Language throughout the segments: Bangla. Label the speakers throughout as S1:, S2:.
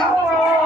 S1: Hello.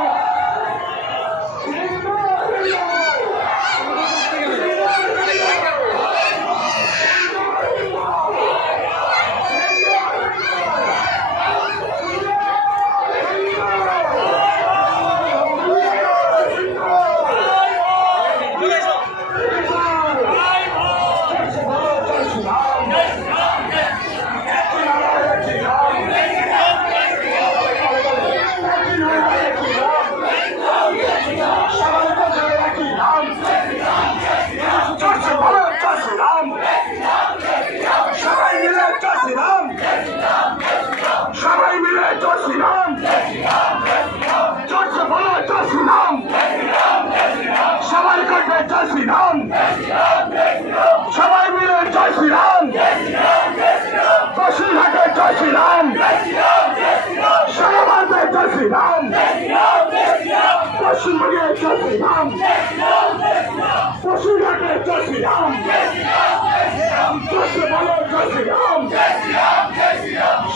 S1: পশ্চিমবঙ্গে জয় শ্রীরাম বসিরহাটে জয় শ্রীরাম জোরসে বলো জয় শ্রীরাম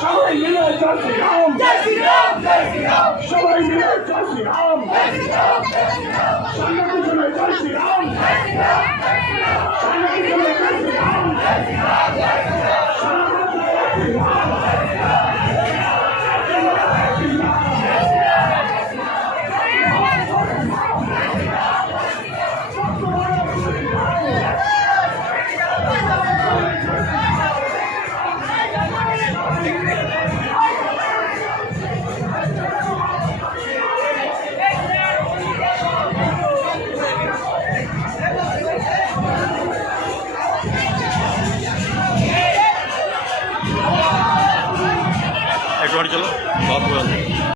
S1: সবাই মিলে জয় শ্রীরাম সবাই মিলে জয় শ্রীরাম সন্ন্যাসী জয় শ্রীরাম সন্ন্যাসী জয় শ্রীরাম ఎటువంటి చలో బాపు